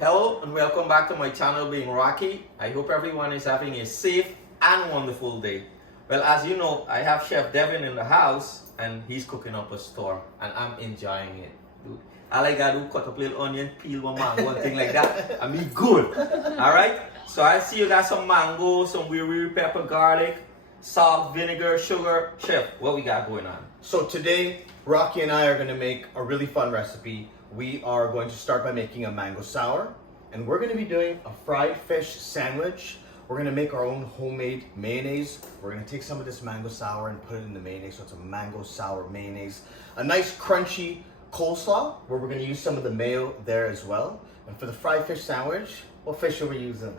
Hello and welcome back to my channel being Rocky. I hope everyone is having a safe and wonderful day. Well, as you know, I have Chef Devan in the house and he's cooking up a storm and I'm enjoying it. Dude, all I gotta do cut up a little onion, peel one mango and thing like that and be good. Alright? So I see you got some mango, some wiri pepper, garlic, salt, vinegar, sugar. Chef, what we got going on? So today, Rocky and I are going to make a really fun recipe. We are going to start by making a mango sour, and we're going to be doing a fried fish sandwich. We're going to make our own homemade mayonnaise. We're going to take some of this mango sour and put it in the mayonnaise, so it's a mango sour mayonnaise. A nice crunchy coleslaw, where we're going to use some of the mayo there as well. And for the fried fish sandwich, what fish are we using?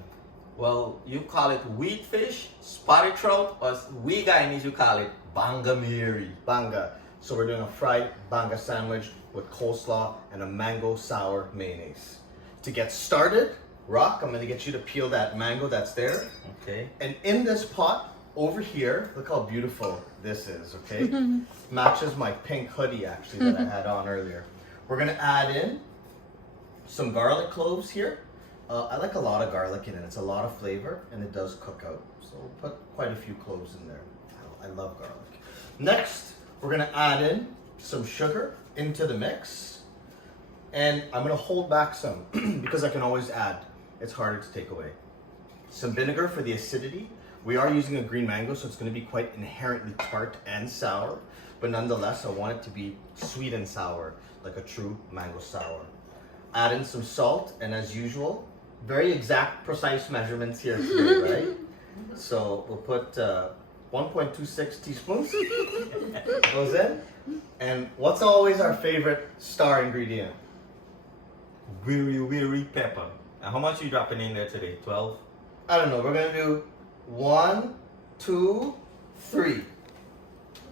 Well, you call it wheat fish, spotted trout, or we Guyanese you call it Bangamary. Banga. So we're doing a fried banga sandwich with coleslaw and a mango sour mayonnaise. To get started, Rock, I'm gonna get you to peel that mango that's there. Okay. And in this pot over here, look how beautiful this is, okay? Matches my pink hoodie actually that I had on earlier. We're gonna add in some garlic cloves here. I like a lot of garlic in it. It's a lot of flavor and it does cook out. So we'll put quite a few cloves in there. I love garlic. Next, we're gonna add in some sugar into the mix. And I'm gonna hold back some because I can always add. It's harder to take away. Some vinegar for the acidity. We are using a green mango, so it's gonna be quite inherently tart and sour. But nonetheless, I want it to be sweet and sour, like a true mango sour. Add in some salt, and as usual, very exact, precise measurements here today, right? So we'll put 1.26 teaspoons goes in. And what's always our favorite star ingredient? Wiri pepper. And how much are you dropping in there today? 12? I don't know. We're gonna do 1, 2, 3.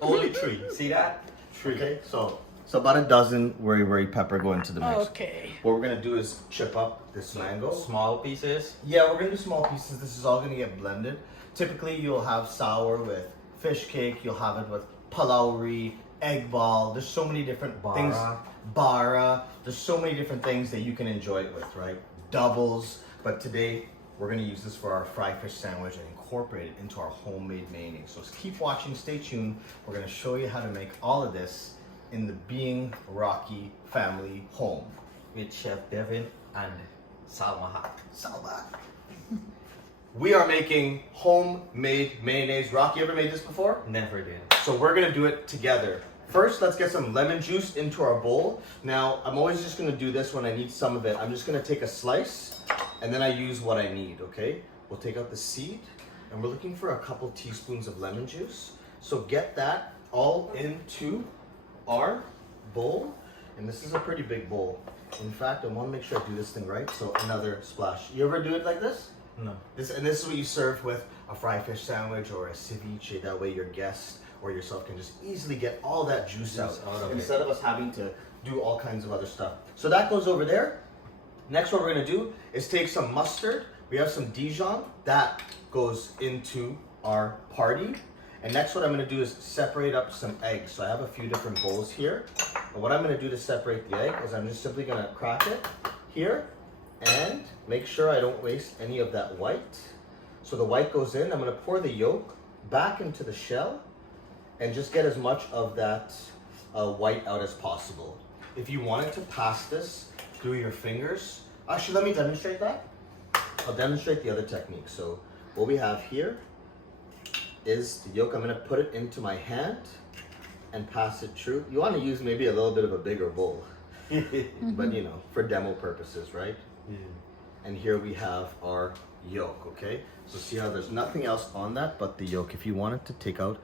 Only 3. See that? 3. Okay, so about a dozen wiri pepper go into the mix. Okay. What we're gonna do is chip up this mango. Small pieces. Yeah, we're gonna do small pieces. This is all gonna get blended. Typically, you'll have sour with fish cake. You'll have it with palauri, egg ball. There's so many different things. Bara. There's so many different things that you can enjoy it with, right? Doubles. But today, we're gonna use this for our fried fish sandwich and incorporate it into our homemade mayonnaise. So keep watching, stay tuned. We're gonna show you how to make all of this in the Being Rocky family home. With Chef Devan and Salma. Salma. We are making homemade mayonnaise. Rocky, you ever made this before? Never did. So we're gonna do it together. First, let's get some lemon juice into our bowl. Now, I'm always just gonna do this when I need some of it. I'm just gonna take a slice and then I use what I need, okay? We'll take out the seed and we're looking for a couple teaspoons of lemon juice. So get that all into our bowl. And this is a pretty big bowl. In fact, I wanna make sure I do this thing right. So another splash. You ever do it like this? No. This is what you serve with a fried fish sandwich or a ceviche. That way your guest or yourself can just easily get all that juice out of it. instead of us having to do all kinds of other stuff. So that goes over there. Next, what we're gonna do is take some mustard. We have some Dijon. That goes into our party. And next, what I'm gonna do is separate up some eggs. So I have a few different bowls here. And what I'm gonna do to separate the egg is I'm just simply gonna crack it here and make sure I don't waste any of that white. So the white goes in. I'm gonna pour the yolk back into the shell and just get as much of that white out as possible. If you wanted to pass this through your fingers, actually let me demonstrate that. I'll demonstrate the other technique. So what we have here is the yolk. I'm gonna put it into my hand and pass it through. You wanna use maybe a little bit of a bigger bowl, but you know, for demo purposes, right? Yeah. And here we have our yolk, okay? So see how there's nothing else on that but the yolk. If you wanted to take out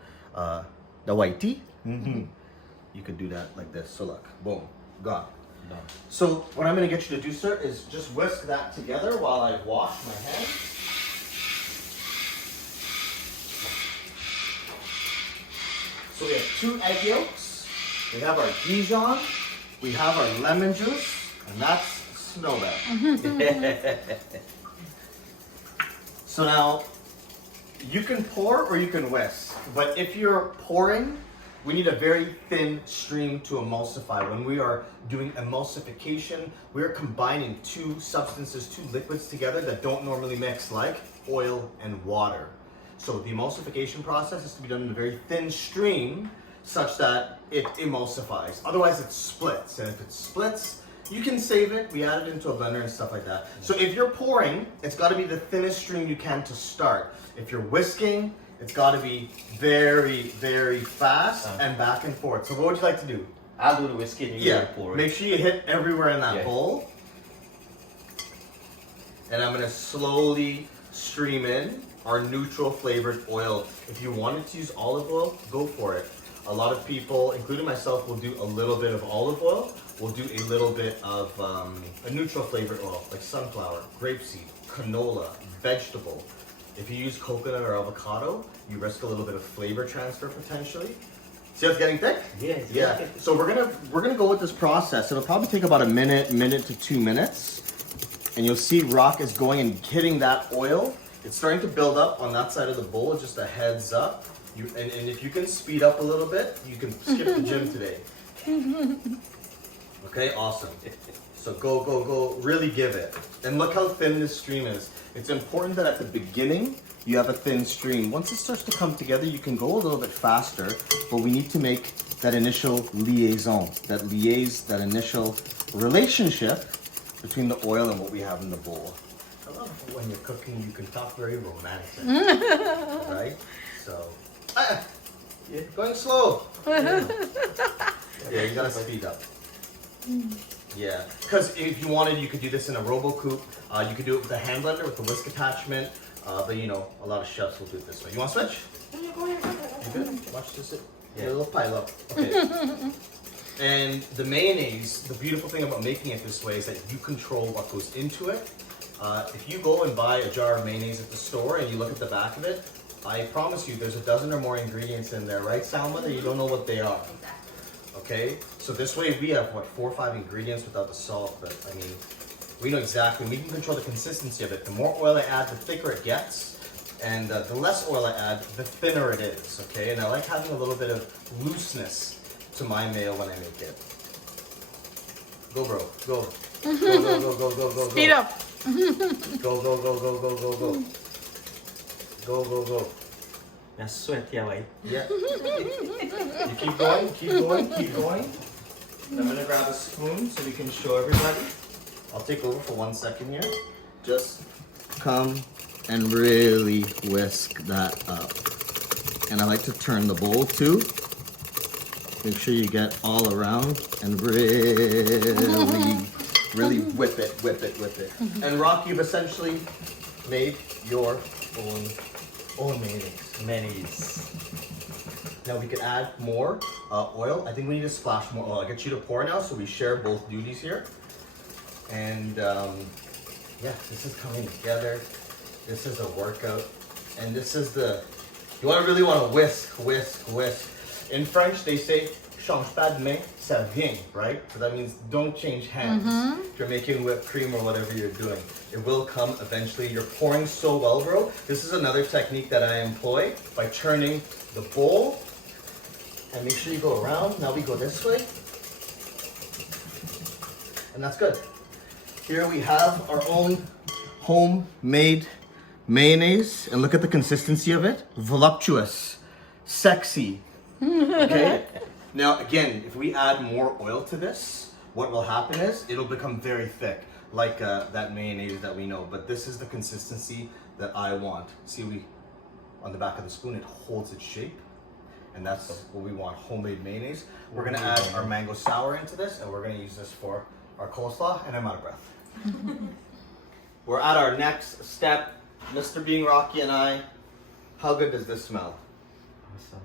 the whitey, you could do that like this. So look, boom, gone. No. So what I'm gonna get you to do, sir, is just whisk that together while I wash my hands. So we have 2 egg yolks, we have our Dijon, we have our lemon juice, and that's smell that. So now, you can pour or you can whisk, but if you're pouring, We need a very thin stream to emulsify. When we are doing emulsification, we are combining two substances, two liquids together that don't normally mix, like oil and water. So the emulsification process is to be done in a very thin stream such that it emulsifies. Otherwise it splits, and if it splits, you can save it. We add it into a blender and stuff like that. So if you're pouring, it's got to be the thinnest stream you can to start. If you're whisking, it's got to be very, very fast and back and forth. So what would you like to do? I'll do the whiskey and you do the pouring. Make sure you hit everywhere in that bowl. And I'm going to slowly stream in our neutral flavored oil. If you wanted to use olive oil, go for it. A lot of people, including myself, will do a little bit of olive oil. We'll do a little bit of a neutral flavored oil, like sunflower, grapeseed, canola, vegetable. If you use coconut or avocado, you risk a little bit of flavor transfer potentially. See how it's getting thick? Yes. Yeah. So we're gonna go with this process. It'll probably take about a minute to 2 minutes, and you'll see Rock is going and hitting that oil. It's starting to build up on that side of the bowl. Just a heads up. And if you can speed up a little bit, you can skip the gym today. Okay, awesome. So go, really give it. And look how thin this stream is. It's important that at the beginning, you have a thin stream. Once it starts to come together, you can go a little bit faster, but we need to make that initial liaison, that initial relationship between the oil and what we have in the bowl. I love when you're cooking, you can talk very romantic, right? So, you're going slow. Yeah, you gotta speed up. Yeah, because if you wanted, you could do this in a RoboCoupe. You could do it with a hand blender with the whisk attachment. But you know, a lot of chefs will do it this way. You want to switch? Yeah, go ahead. You good? Watch this. Yeah, a little pile up. Okay. And the mayonnaise, the beautiful thing about making it this way is that you control what goes into it. If you go and buy a jar of mayonnaise at the store and you look at the back of it, I promise you there's a dozen or more ingredients in there, right, Salma, that you don't know what they are. Okay, so this way we have, what, 4 or 5 ingredients without the salt, but I mean, we know exactly, we can control the consistency of it. The more oil I add, the thicker it gets, and the less oil I add, the thinner it is, okay? And I like having a little bit of looseness to my mayo when I make it. Go, bro, go. Go. Speed up. Go. Go. That's sweaty, right? Yeah. You keep going. I'm gonna grab a spoon so we can show everybody. I'll take over for 1 second here. Just come and really whisk that up. And I like to turn the bowl too. Make sure you get all around and really whip it. And Rock, you've essentially made your own mayonnaise. Now we could add more oil. I think we need to splash more oil. I'll get you to pour now so we share both duties here. And yeah, this is coming together. This is a workout. And this is you really want to whisk. In French, they say, change pas de main, ça vient, right? So that means don't change hands. If you're making whipped cream or whatever you're doing. It will come eventually. You're pouring so well, bro. This is another technique that I employ by turning the bowl. And make sure you go around. Now we go this way. And that's good. Here we have our own homemade mayonnaise. And look at the consistency of it. Voluptuous. Sexy. Okay? Now again, if we add more oil to this, what will happen is it'll become very thick, like that mayonnaise that we know. But this is the consistency that I want. See, on the back of the spoon, it holds its shape. And that's what we want, homemade mayonnaise. We're gonna add our mango sour into this, and we're gonna use this for our coleslaw, and I'm out of breath. We're at our next step. Mr. Being Rocky and I, how good does this smell? Awesome.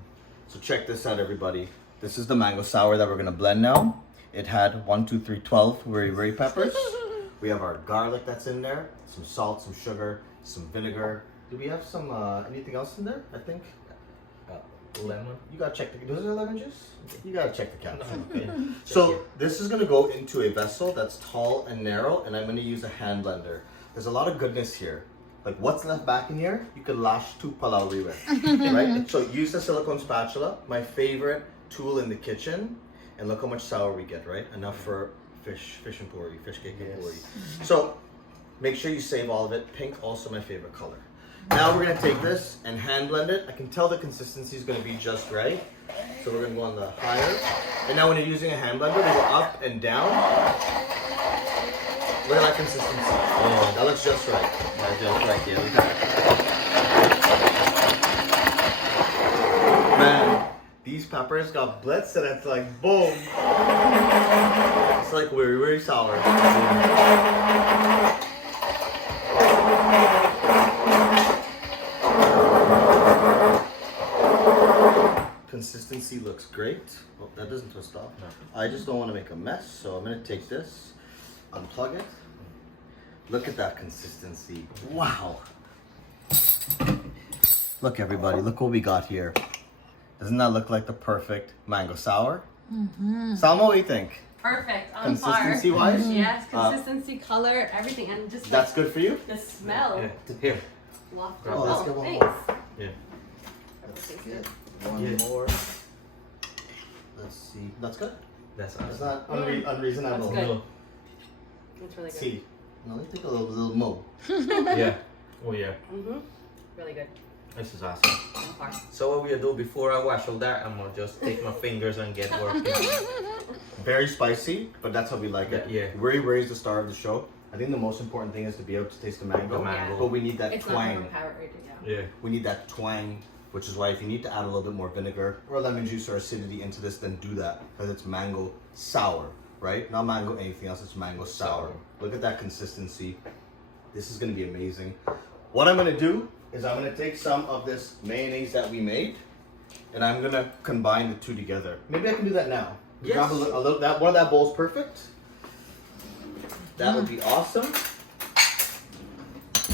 So check this out, everybody. This is the mango sour that we're gonna blend now. It had 12 Wiri peppers. We have our garlic that's in there, some salt, some sugar, some vinegar. Do we have some anything else in there? I think lemon. You gotta check the. Is there lemon juice? You gotta check the caption. Okay. So this is gonna go into a vessel that's tall and narrow, and I'm gonna use a hand blender. There's a lot of goodness here. Like what's left back in here, you could lash 2 palawi with, right? So use the silicone spatula. My favorite tool in the kitchen, and look how much sour we get, right? Enough for fish and puri, fish cake and puri. So make sure you save all of it. Pink, also my favorite color. Now we're gonna take this and hand blend it. I can tell the consistency is gonna be just right. So we're gonna go on the higher. And now when you're using a hand blender, we go up and down. Look at that consistency. Yeah. That looks just right. That's just right, yeah. Look at it. Man, these peppers got blitzed and it's like boom. It's like very sour. Consistency looks great. Oh, that doesn't twist off. No. I just don't want to make a mess, so I'm gonna take this, unplug it. Look at that consistency. Wow. Look everybody, look what we got here. Doesn't that look like the perfect mango sour? Mm-hmm. Salma, what do you think? Perfect. On Consistency par. wise? Yes, consistency, color, everything, and just That's good for you? the smell. Yeah. Here. Wafted. Oh, let's get one thanks. more. Yeah. Let's get one more. Let's see. That's good. That's It's awesome. not unreasonable. That's good. No. It's really good. See. Now let's take a little more. Yeah. Oh yeah. Really good. This is awesome. On par. So what we do before I wash all that, I'm gonna just take my fingers and get working. Very spicy, but that's how we like it. Yeah. Wiri is the star of the show. I think the most important thing is to be able to taste the mango. The mango. But we need that It's not twang. overpowering. Yeah. We need that twang, which is why if you need to add a little bit more vinegar or lemon juice or acidity into this, then do that because it's mango sour, right? Not mango anything else, it's mango sour. Look at that consistency. This is gonna be amazing. What I'm gonna do is I'm gonna take some of this mayonnaise that we made and I'm gonna combine the two together. Maybe I can do that now. Yes. Grab a little that one of that bowl's perfect. That would be awesome.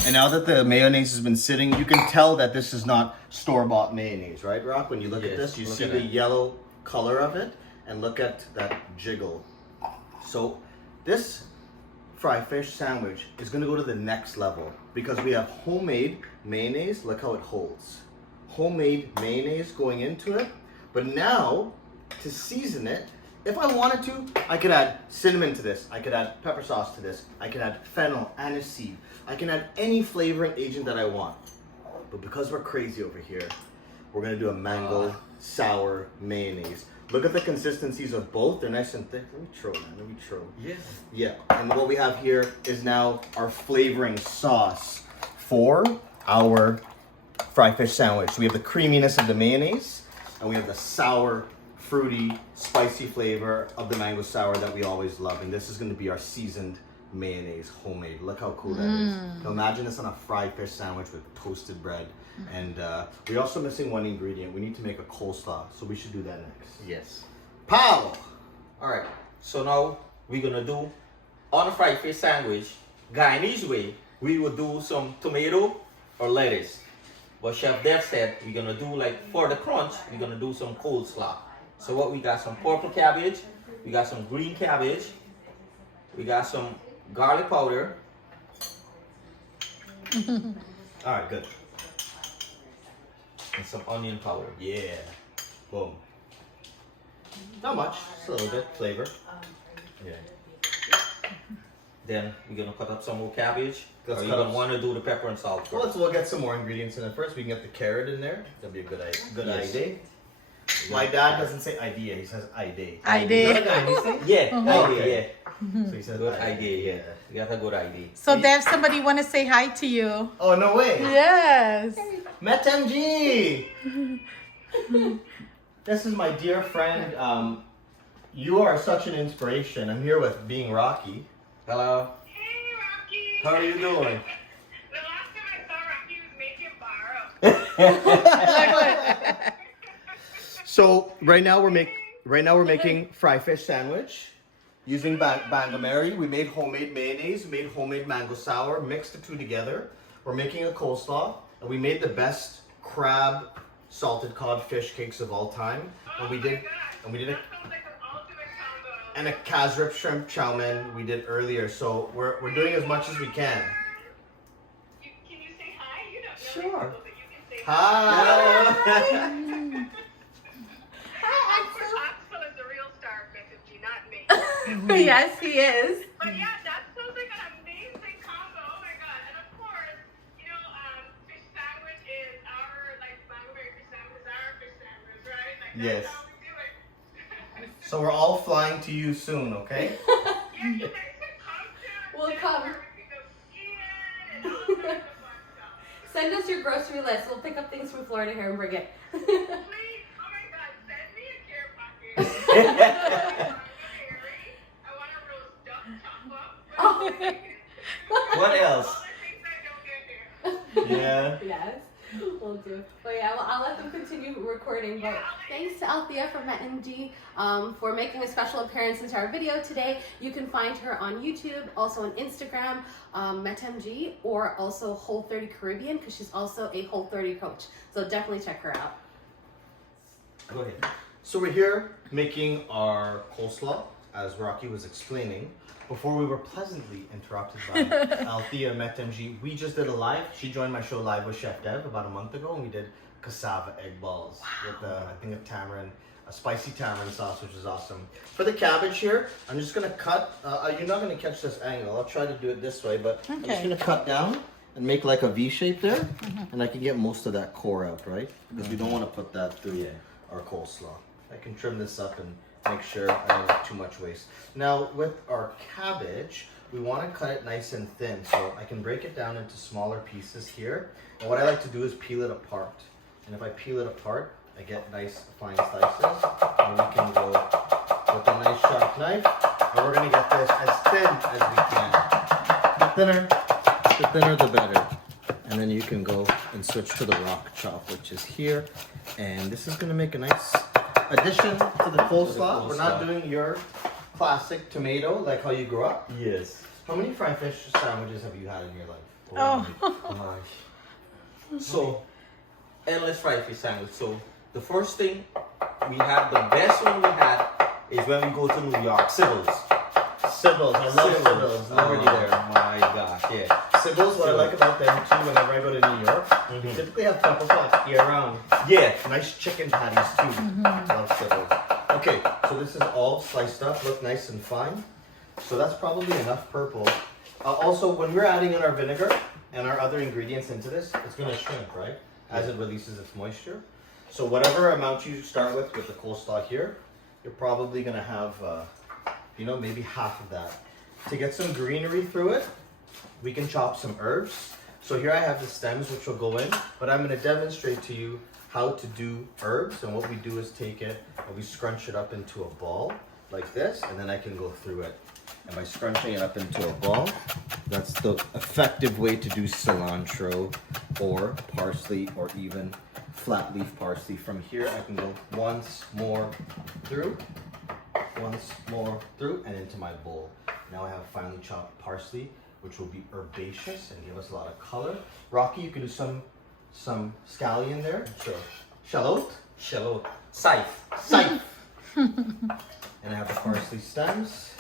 And now that the mayonnaise has been sitting, you can tell that this is not store-bought mayonnaise, right, Rock? When you look at Yes, this, you look see at the that. yellow color of it, and look at that jiggle. So this fried fish sandwich is gonna go to the next level because we have homemade mayonnaise. Look how it holds. Homemade mayonnaise going into it. But now, to season it, if I wanted to, I could add cinnamon to this. I could add pepper sauce to this. I could add fennel, aniseed. I can add any flavoring agent that I want. But because we're crazy over here, we're gonna do a mango sour mayonnaise. Look at the consistencies of both. They're nice and thick. Let me throw, man. Let me throw. Yeah. Yeah, and what we have here is now our flavoring sauce for our fried fish sandwich. So we have the creaminess of the mayonnaise, and we have the sour, fruity, spicy flavor of the mango sour that we always love. And this is going to be our seasoned mayonnaise, homemade. Look how cool that is. Now imagine this on a fried fish sandwich with toasted bread. And we're also missing one ingredient. We need to make a coleslaw, so we should do that next. Yes. Pow! Alright. So now we're gonna do on a fried fish sandwich, Guyanese way, we would do some tomato or lettuce. But Chef Dev said we're gonna do like for the crunch, we're gonna do some coleslaw. So what we got some purple cabbage, we got some green cabbage, we got some garlic powder. All right, good. And some onion powder. Yeah. Boom. Not much, just a little bit flavor. Yeah. Then we're gonna cut up some more cabbage. Let's Or you're cut gonna up- want to do the pepper and salt first. We'll get some more ingredients in it first. We can get the carrot in there. That'd be a good Yes. idea. My dad doesn't say idea, he says idea. Idea. Is that a Guyanese thing? Yeah, Oh, idea, okay. yeah. So he says Good idea, yeah. You got a good idea. So Dev, somebody want to say hi to you. Oh, no way. Yes. Met MG. This is my dear friend. You are such an inspiration. I'm here with Being Rocky. Hello. Hey, Rocky. How are you doing? The last time I saw Rocky was making borrow. So right now we're making fried fish sandwich using Bangamary. We made homemade mayonnaise, we made homemade mango sour, mixed the two together. We're making a coleslaw, and we made the best crab salted cod fish cakes of all time. And we did a That sounds like an ultimate combo. and a Kazrip shrimp chow mein we did earlier. So we're doing as much as we can. Can you say hi? You don't know Sure. people, but you can say Hi. Hi, Axel. Yes, he is. But yeah, that sounds like an amazing combo. Oh my god! And of course, fish sandwich is our Bangamary fish sandwich, our fish sandwich, right? Yes. That's how we do it. So we're all flying to you soon, okay? Yeah, you guys can come to We'll come. where we can go skiing and all sorts of fun stuff. Send us your grocery list. We'll pick up things from Florida here and bring it. Please, oh my god, send me a care package. I want a roast duck chop up. Oh. What else? All the things I don't get here. Yeah. Yes, we'll do. But yeah, well, I'll let them continue recording. But thanks to Althea from MetMG for making a special appearance into our video today. You can find her on YouTube, also on Instagram, MetMG, or also Whole30 Caribbean, because she's also a Whole30 coach. So definitely check her out. Go ahead. So we're here making our coleslaw, as Rocky was explaining, before we were pleasantly interrupted by Althea MetMG. We just did a live. She joined my show live with Chef Dev about a month ago, and we did cassava egg balls with I think a spicy tamarind sauce, which is awesome. For the cabbage here, I'm just gonna cut. You're not gonna catch this angle. I'll try to do it this way, but I'm just Okay. gonna cut down and make like a V shape there, and I can get most of that core out, right? Because we don't want to put that through our coleslaw. I can trim this up and make sure I don't have too much waste. Now with our cabbage, we want to cut it nice and thin, so I can break it down into smaller pieces here. And what I like to do is peel it apart. And if I peel it apart, I get nice fine slices, and we can go with a nice sharp knife, and we're gonna get this as thin as we can. The thinner the better. And then you can go and switch to the rock chop, which is here. And this is gonna make a nice addition to the coleslaw. We're not doing your classic tomato like how you grew up. Yes. How many fried fish sandwiches have you had in your life? Oh. So, endless fried fish sandwich. So, the first thing we had, the best one we had, is when we go to New York, Sybil's. Sybil's, I love Sybil's. Already Oh there. my gosh, yeah. Sybil's, what I like about them too, whenever I go to New York, they typically have temple pots year round. Yeah. Nice chicken patties too. Love Sybil's. Okay, so this is all sliced up, look nice and fine. So that's probably enough purple. Also, when we're adding in our vinegar and our other ingredients into this, it's gonna shrink, right? As it releases its moisture. So whatever amount you start with the coleslaw here, you're probably gonna have, maybe half of that. To get some greenery through it, we can chop some herbs. So here I have the stems which will go in, but I'm gonna demonstrate to you how to do herbs. And what we do is take it and we scrunch it up into a ball like this, and then I can go through it. And by scrunching it up into a ball, that's the effective way to do cilantro or parsley or even flat leaf parsley. From here, I can go once more through, and into my bowl. Now I have finely chopped parsley, which will be herbaceous and give us a lot of color. Rocky, you can do some scallion there. Sure. Shallot. Shallot. Scythe. Scythe. And I have the parsley stems.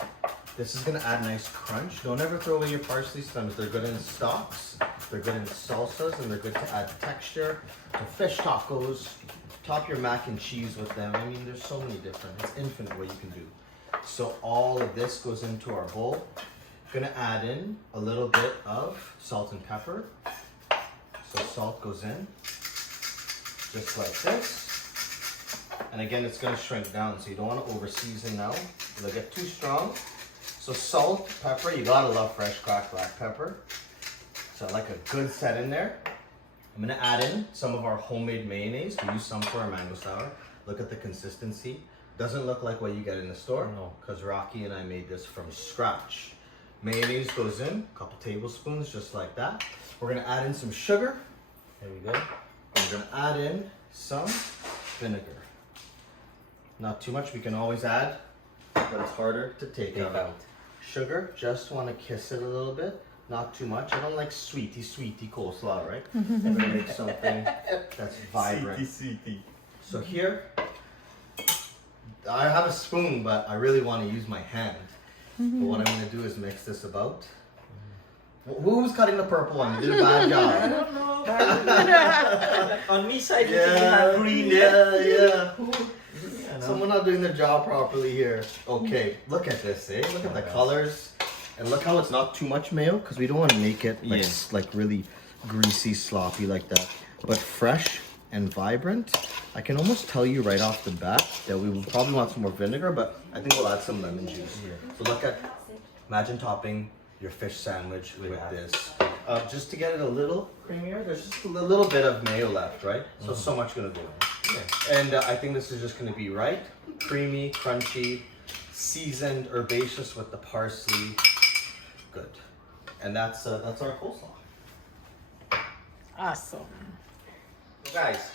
This is gonna add nice crunch. Don't ever throw away your parsley stems. They're good in stocks, they're good in salsas, and they're good to add texture to fish tacos. Top your mac and cheese with them. I mean, there's so many different, it's infinite what you can do. So all of this goes into our bowl. Gonna add in a little bit of salt and pepper. So salt goes in, just like this. And again, it's gonna shrink down, so you don't wanna over season now. It'll get too strong. So salt, pepper, you gotta love fresh cracked black pepper. So I like a good set in there. I'm gonna add in some of our homemade mayonnaise. We use some for our mango sour. Look at the consistency. Doesn't look like what you get in the store. No. Because Rocky and I made this from scratch. Mayonnaise goes in, a couple tablespoons, just like that. We're gonna add in some sugar. There we go. And we're gonna add in some vinegar. Not too much, we can always add, but it's harder to take out. Sugar, just want to kiss it a little bit, not too much. I don't like sweetie coleslaw, right? I'm gonna make something that's vibrant. Sweetie. So here, I have a spoon, but I really want to use my hand. But what I'm gonna do is mix this about. Who was cutting the purple one? You did a bad I job. don't know. On me side, you had green there. Yeah. So Someone not doing their job properly here. Okay, look at this, eh? Look at the colors. And look how it's not too much mayo, because we don't want to make it like, like really greasy, sloppy like that. But fresh and vibrant. I can almost tell you right off the bat that we will probably want some more vinegar, but I think we'll add some lemon juice. So look at, imagine topping your fish sandwich with this. Just to get it a little creamier, there's just a little bit of mayo left, right? So much gonna do. And I think this is just gonna be right. Creamy, crunchy, seasoned, herbaceous with the parsley. Good. And that's our coleslaw. Awesome. So guys,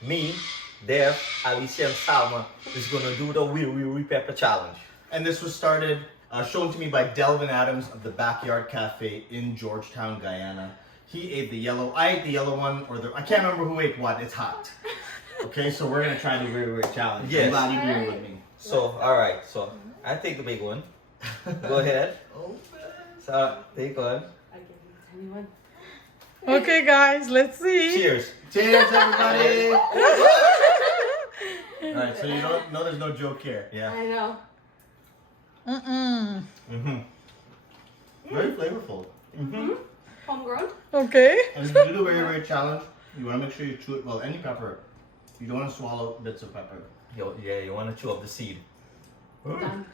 me, Dev, Alicia, and Salma is gonna do the Wiri pepper challenge. And this was started, shown to me by Delvin Adams of the Backyard Cafe in Georgetown, Guyana. He ate the yellow, I ate the yellow one, I can't remember who ate what, it's hot. Okay, so we're gonna try the Wiri challenge. Yes. I'm glad you're here with me. So, alright, so I take the big one. Go ahead. So, take one. I give you the tiny one. Okay, guys, let's see. Cheers. Cheers, everybody! Alright, so you know there's no joke here. Yeah. I know. Mm-hmm. Very flavorful. Mm-hmm. Homegrown. Okay. And if you do the Wiri challenge, you want to make sure you chew it, well, any pepper. You don't want to swallow bits of pepper. Yeah, you want to chew up the seed. Done.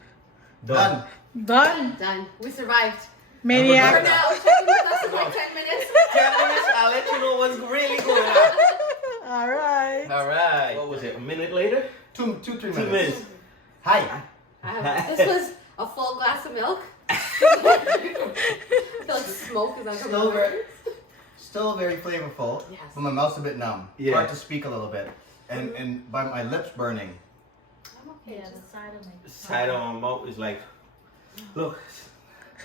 Done. Done. Done. We survived. For Maniac. now, check in with us in like 10 minutes. 10 minutes, I'll let you know what's really going on. All right. Alright. What was it, a minute later? 3 minutes. 2 minutes. Hi. This was a full glass of milk. I feel like smoke is like Still very flavorful, Yes. but my mouth's a bit numb. Yeah. Hard to speak a little bit. And by my lips burning. I'm okay. Yeah, Just, the side of my Side on my mouth is like, look.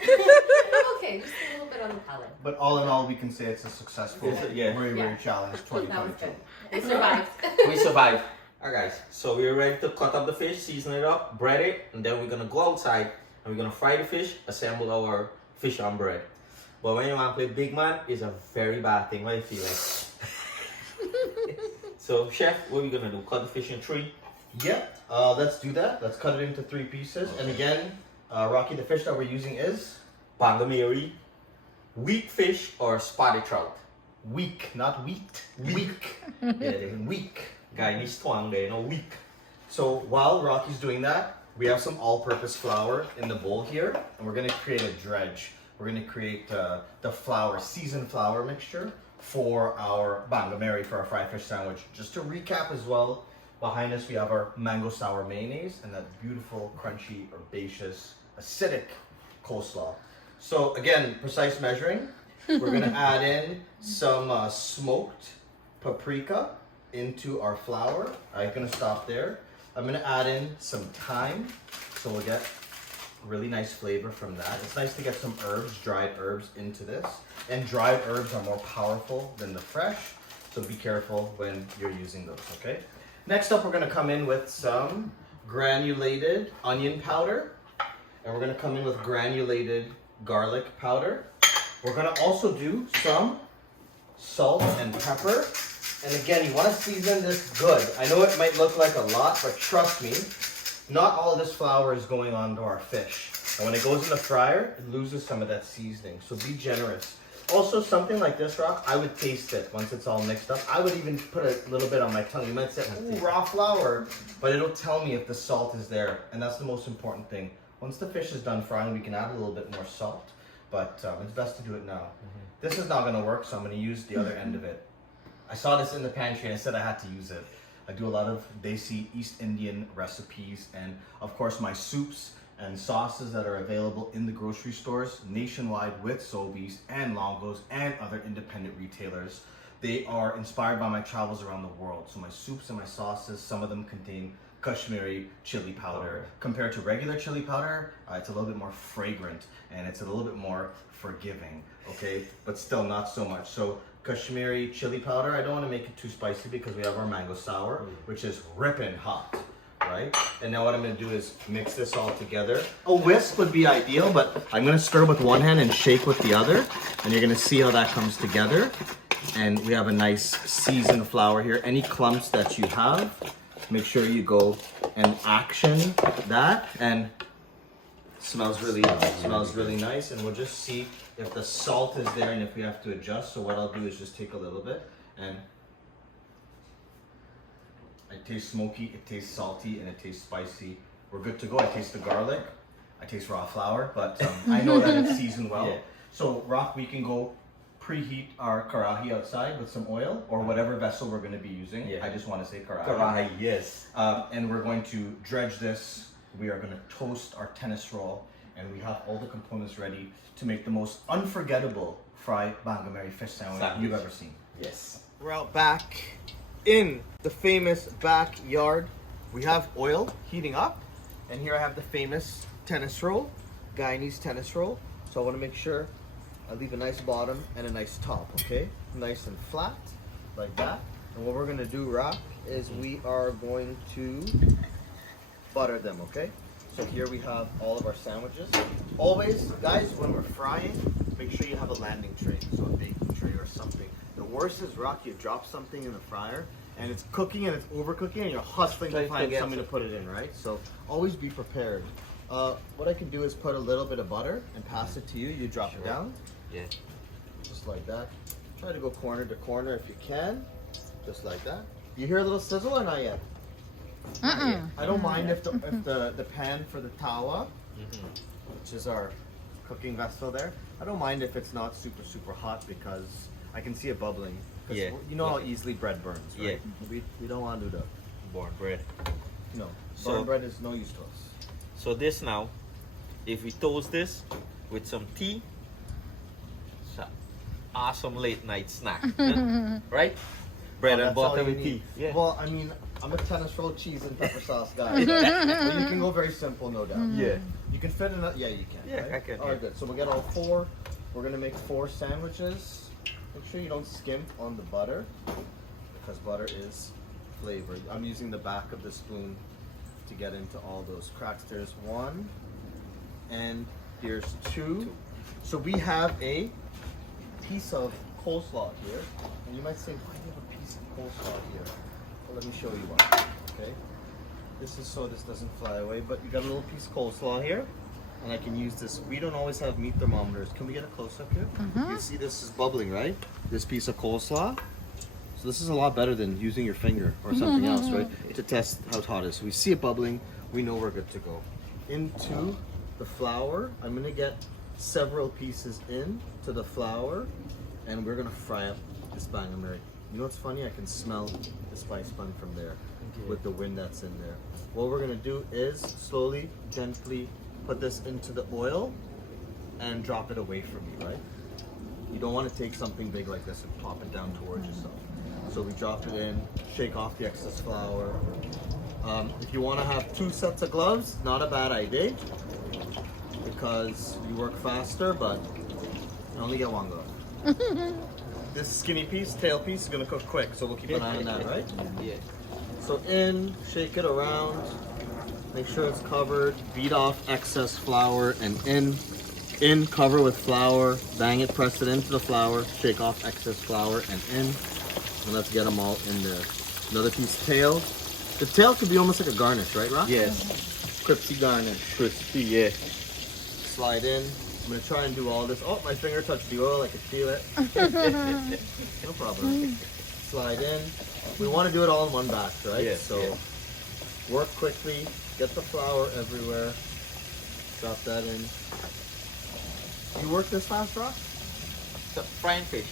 I'm okay. Just a little bit on the palate. But all in all, we can say it's a successful Yeah. Wiri challenge That was 2022. good. We survived. We survived. Alright guys, so we're ready to cut up the fish, season it up, bread it, and then we're gonna go outside and we're gonna fry the fish, assemble our fish on bread. But when you want to play big man, it's a very bad thing. What do you feel like? So chef, what are we gonna do? Cut the fish in 3? Yep, let's do that. Let's cut it into 3 pieces. And again, Rocky, the fish that we're using is Bangamary, weak fish, or spotted trout. weak, not wheat. Weak. Yeah, they're weak. Guy needs twang there, no weak. So while Rocky's doing that, we have some all-purpose flour in the bowl here, and we're gonna create a dredge. We're gonna create the flour, seasoned flour mixture for our bangamary, for our fried fish sandwich. Just to recap as well, behind us we have our mango sour mayonnaise and that beautiful, crunchy, herbaceous, acidic coleslaw. So again, precise measuring. We're gonna add in some smoked paprika into our flour. I'm gonna stop there. I'm gonna add in some thyme, so we'll get really nice flavor from that. It's nice to get some herbs, dried herbs into this. And dried herbs are more powerful than the fresh, so be careful when you're using those, okay? Next up, we're gonna come in with some granulated onion powder. And we're gonna come in with granulated garlic powder. We're gonna also do some salt and pepper. And again, you wanna season this good. I know it might look like a lot, but trust me, not all of this flour is going onto our fish. And when it goes in the fryer, it loses some of that seasoning. So be generous. Also, something like this, Rock, I would taste it once it's all mixed up. I would even put a little bit on my tongue. You might say, ooh, raw flour, but it'll tell me if the salt is there. And that's the most important thing. Once the fish is done frying, we can add a little bit more salt, but it's best to do it now. This is not gonna work, so I'm gonna use the other end of it. I saw this in the pantry and I said I had to use it. I do a lot of Desi East Indian recipes and of course my soups and sauces that are available in the grocery stores nationwide with Sobeys and Longos and other independent retailers. They are inspired by my travels around the world. So my soups and my sauces, some of them contain Kashmiri chili powder. Compared to regular chili powder, it's a little bit more fragrant and it's a little bit more forgiving, okay? But still not so much. So Kashmiri chili powder, I don't want to make it too spicy because we have our mango sour, which is ripping hot, right? And now what I'm going to do is mix this all together. A whisk would be ideal, but I'm going to stir with one hand and shake with the other. And you're going to see how that comes together. And we have a nice seasoned flour here. Any clumps that you have, make sure you go and action that, and smells really nice. And we'll just see if the salt is there and if we have to adjust. So what I'll do is just take a little bit, and it tastes smoky, it tastes salty, and it tastes spicy. We're good to go. I taste the garlic, I taste raw flour, but I know that it's seasoned well. Yeah. So Rock, we can go preheat our karahi outside with some oil or whatever vessel we're going to be using. Yeah. I just want to say karahi. Karahi, yes. And we're going to dredge this. We are going to toast our tennis roll, and we have all the components ready to make the most unforgettable fried Bangamary fish sandwich you've ever seen. Yes. We're out back in the famous backyard. We have oil heating up, and here I have the famous tennis roll, Guyanese tennis roll. So I want to make sure I leave a nice bottom and a nice top, okay? Nice and flat, like that. And what we're gonna do, Rock, is we are going to butter them, okay? So here we have all of our sandwiches. Always, guys, when we're frying, make sure you have a landing tray, so a baking tray or something. The worst is, Rock, you drop something in the fryer, and it's cooking and it's overcooking, and you're hustling to find something to put it in, right? So always be prepared. What I can do is put a little bit of butter and pass it to you. You drop it down. Yeah. Just like that. Try to go corner to corner if you can. Just like that. You hear a little sizzle or not yet? I don't mind if the pan for the tawa, which is our cooking vessel there, I don't mind if it's not super hot because I can see it bubbling. Yeah. You know how easily bread burns, right? Yeah. We don't want to do that. Born bread. No. So- Burnt bread is no use to us. So this now, if we toast this with some tea, it's an awesome late night snack. Right? Bread Oh, and that's all butter you with need. tea. Yeah. Well, I mean, I'm a tennis roll, cheese, and pepper sauce guy. But you can go very simple, no doubt. Yeah. You can fit in a, yeah, you can. Yeah, right? I can, All right, yeah. good. So we'll get all four. We're gonna make 4 sandwiches. Make sure you don't skimp on the butter because butter is flavor. I'm using the back of the spoon to get into all those cracks. There's 1, and here's 2. So we have a piece of coleslaw here, and you might say, why do you have a piece of coleslaw here? Well, let me show you why. Okay, this is so this doesn't fly away, but you got a little piece of coleslaw here, and I can use this. We don't always have meat thermometers. Can we get a close up here? You see this is bubbling, right? This piece of coleslaw. So this is a lot better than using your finger or something else, right? To test how hot it is. So we see it bubbling, we know we're good to go. Into the flour, I'm gonna get several pieces into the flour, and we're gonna fry up this Bangamary. You know what's funny? I can smell the spice bun from there with the wind that's in there. What we're gonna do is slowly, gently put this into the oil and drop it away from you, right? You don't want to take something big like this and pop it down towards yourself. So we drop it in, shake off the excess flour. If you want to have 2 sets of gloves, not a bad idea because you work faster, but you only get 1 glove. This skinny piece, tail piece, is gonna cook quick, so we'll keep an eye on that, right? Yeah. So shake it around, make sure it's covered, beat off excess flour, and cover with flour, bang it, press it into the flour, shake off excess flour, and and let's get them all in there. Another piece tail. The tail could be almost like a garnish, right, Rock? Yes. Crispy garnish. Crispy, yeah. Slide in. I'm gonna try and do all this. Oh, my finger touched the oil, I could feel it. No problem. Slide in. We want to do it all in one batch, right? Yes, So yes. work quickly, get the flour everywhere, drop that in. You work this fast, Rock? So, frying fish.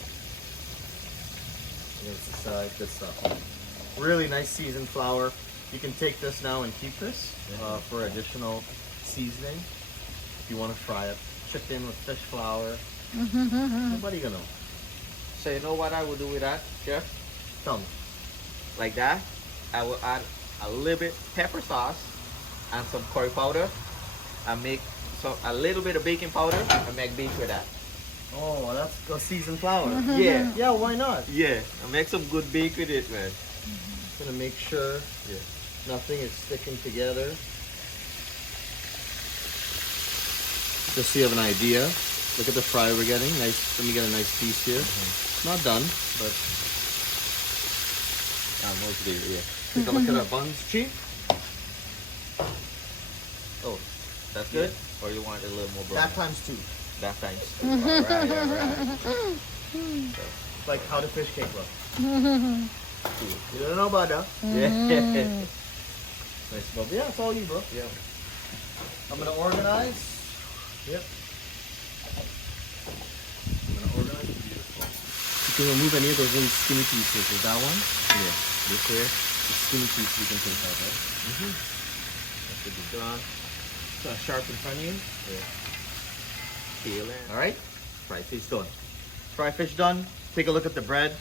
Against the side, good stuff. Really nice seasoned flour. You can take this now and keep this for additional seasoning. If you want to fry it, chicken with fish flour. Nobody gonna know. So you know what I would do with that, Chef? Tell me. Like that, I will add a little bit pepper sauce and some curry powder and make a little bit of baking powder and make bake with that. Oh, that's the seasoned flour. Yeah. Yeah, why not? Yeah, and make some good bake with it, man. Gonna make sure nothing is sticking together. Just so you have an idea. Look at the fry we're getting. Nice. Let me get a nice piece here. Not done, but Almost there, yeah. take a look at our buns, Chief. Oh, that's good? Or you want it a little more brown? That times 2. That times. Alright. It's like how the fish cake look. You don't know about that. Yeah. Nice, bro. Yeah, it's all you, bro. Yeah. I'm gonna organize. Yep. I'm gonna organize. Beautiful. You can remove any of those really skinny pieces. Is that one? Yeah. This here. The skinny piece you can take out, right? That should be done. So sharp in front of you. Yeah. Peel in. Alright. Fried fish done. Fried fish done. Take a look at the bread.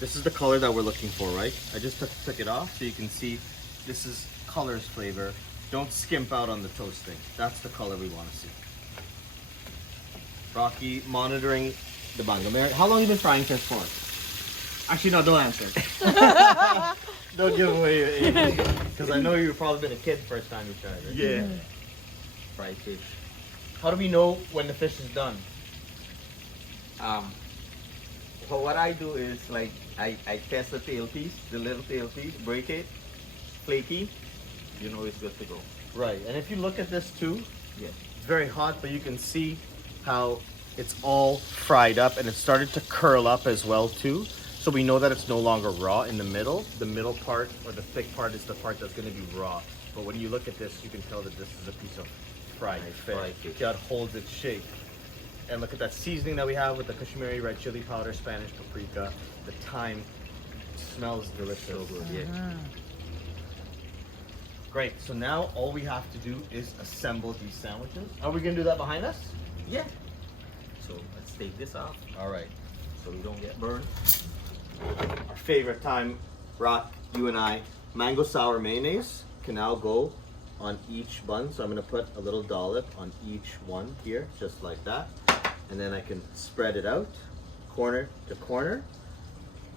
This is the color that we're looking for, right? I just took it off so you can see this is colors flavor. Don't skimp out on the toasting. That's the color we want to see. Rocky monitoring the Bangamary. How long have you been frying fish for? Actually, no, don't answer. Don't give away your age. Because I know you've probably been a kid the first time you tried it. Yeah. Fried fish. How do we know when the fish is done? So what I do is like I test the tail piece, the little tail piece, break it, flaky, you know it's good to go. Right, and if you look at this too, Yeah. it's very hot, but you can see how it's all fried up and it started to curl up as well too. So we know that it's no longer raw in the middle. The middle part or the thick part is the part that's going to be raw. But when you look at this, you can tell that this is a piece of fried fish. fried fish. That holds its shape. And look at that seasoning that we have with the Kashmiri red chili powder, Spanish paprika, the thyme. It smells delicious. So good, yeah. Great. So now all we have to do is assemble these sandwiches. Are we gonna do that behind us? Yeah. So let's take this off All right. so we don't get burned. Our favorite time, Rock, you and I, mango sour mayonnaise can now go on each bun. So I'm gonna put a little dollop on each one here, just like that. And then I can spread it out, corner to corner.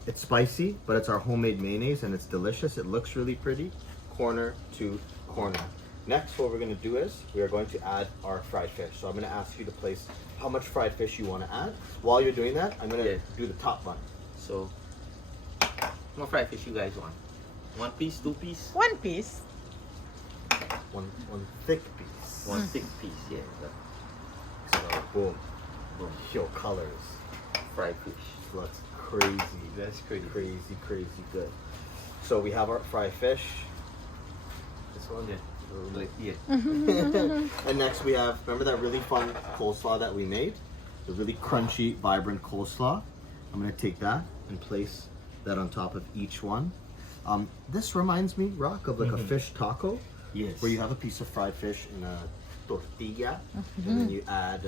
It's spicy, but it's our homemade mayonnaise and it's delicious. It looks really pretty, corner to corner. Next, what we're gonna do is we are going to add our fried fish. So I'm gonna ask you to place how much fried fish you wanna add. While you're doing that, I'm gonna do the top bun. So what fried fish you guys want? 1 piece, 2 piece? 1 piece. One thick piece. 1 thick piece, yeah. So boom, Boom. yo, colors. Fried fish. Looks crazy. That's pretty Crazy good. So we have our fried fish. This one, Yeah. and next we have, remember that really fun coleslaw that we made? The really crunchy, vibrant coleslaw. I'm gonna take that and place that on top of each one. This reminds me, Rock, of like a fish taco, Yes. where you have a piece of fried fish in a tortilla, and then you add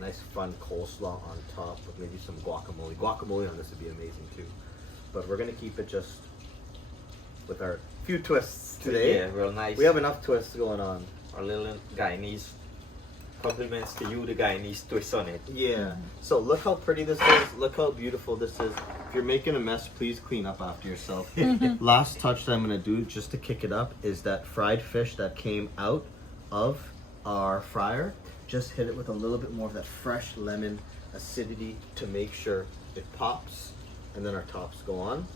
nice fun coleslaw on top with maybe some guacamole. Guacamole on this would be amazing too. But we're gonna keep it just with our few twists today. Yeah, real nice. We have enough twists going on. our little Guyanese. Compliments to you, the Guyanese twist on it. Yeah. So look how pretty this is. Look how beautiful this is. If you're making a mess, please clean up after yourself. Last touch that I'm gonna do just to kick it up is that fried fish that came out of our fryer. Just hit it with a little bit more of that fresh lemon acidity to make sure it pops, and then our tops go on.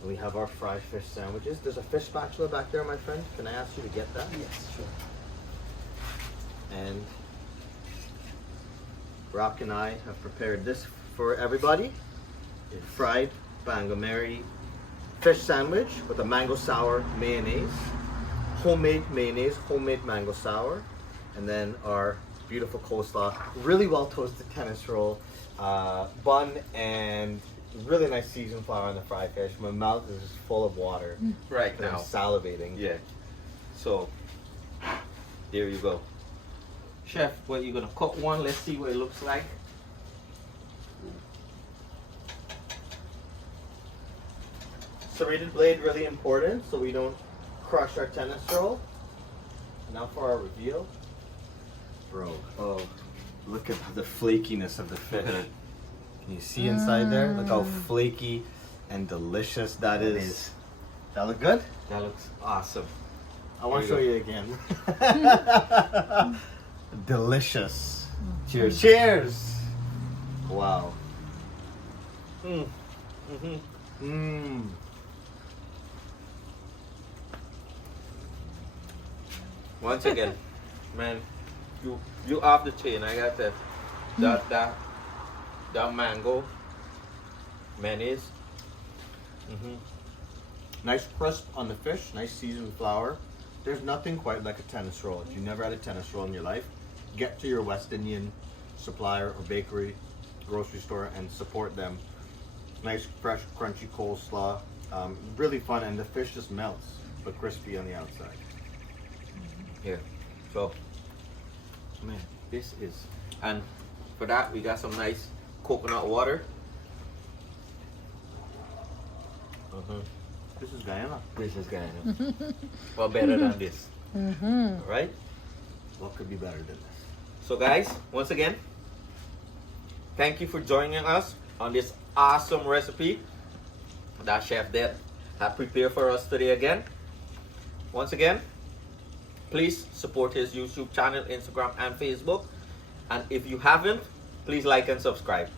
And we have our fried fish sandwiches. There's a fish spatula back there, my friend. Can I ask you to get that? Yes, sure. And Rock and I have prepared this for everybody. A fried Bangamary fish sandwich with a mango sour mayonnaise, homemade mango sour, and then our beautiful coleslaw, really well toasted tennis roll, bun, and really nice seasoned flour on the fried fish. My mouth is just full of water. Right And I'm now. salivating. Yeah. So, there you go. Chef, what you gonna cook one? Let's see what it looks like. Serrated blade, really important so we don't crush our tennis roll. Now for our reveal. Bro, oh, look at the flakiness of the fish. Can you see inside there? Look how flaky and delicious that It is. is. That look good? That looks awesome. I want to show There you again. Delicious. Cheers. Cheers. Wow. Mmm. Once again, man, you off the chain. I got that mango mayonnaise. Nice crisp on the fish, nice seasoned flour. There's nothing quite like a tennis roll. If you've never had a tennis roll in your life, get to your West Indian supplier or bakery, grocery store, and support them. Nice, fresh, crunchy coleslaw. Really fun, and the fish just melts, but crispy on the outside. Here. So, man, this is. And for that, we got some nice coconut water. This is Guyana. This is Guyana. Well, better than this. Right? What could be better than this? So, guys, once again, thank you for joining us on this awesome recipe that Chef Dev had prepared for us today again. Once again, please support his YouTube channel, Instagram, and Facebook. And if you haven't, please like and subscribe.